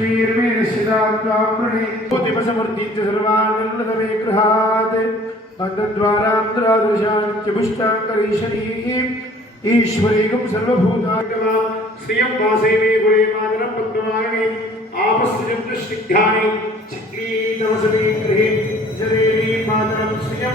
लक्ष्मीर्मेण शिदान्ताम्रणे दिवसमूर्तिं च सर्वान् निर्णतमे गृहात्। बन्धद्वारान्तरादृशान् च पुष्टाङ्करीशनीः ईश्वरीकं सर्वभूतागमा श्रियं वासे गुणे मातरं पद्मवारिणे आपस्सृजं दृष्टिघ्यानि गृहे। जनेनी मातरं श्रियं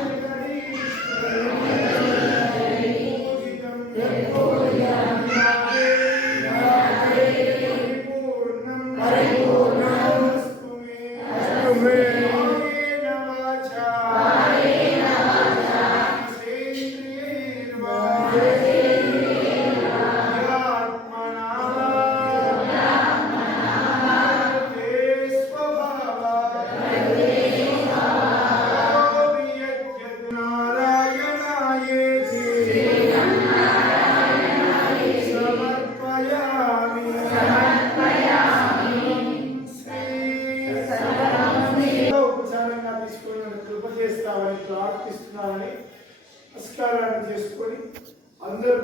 చేస్తామని నమస్కారాన్ని చేసుకొని అందరూ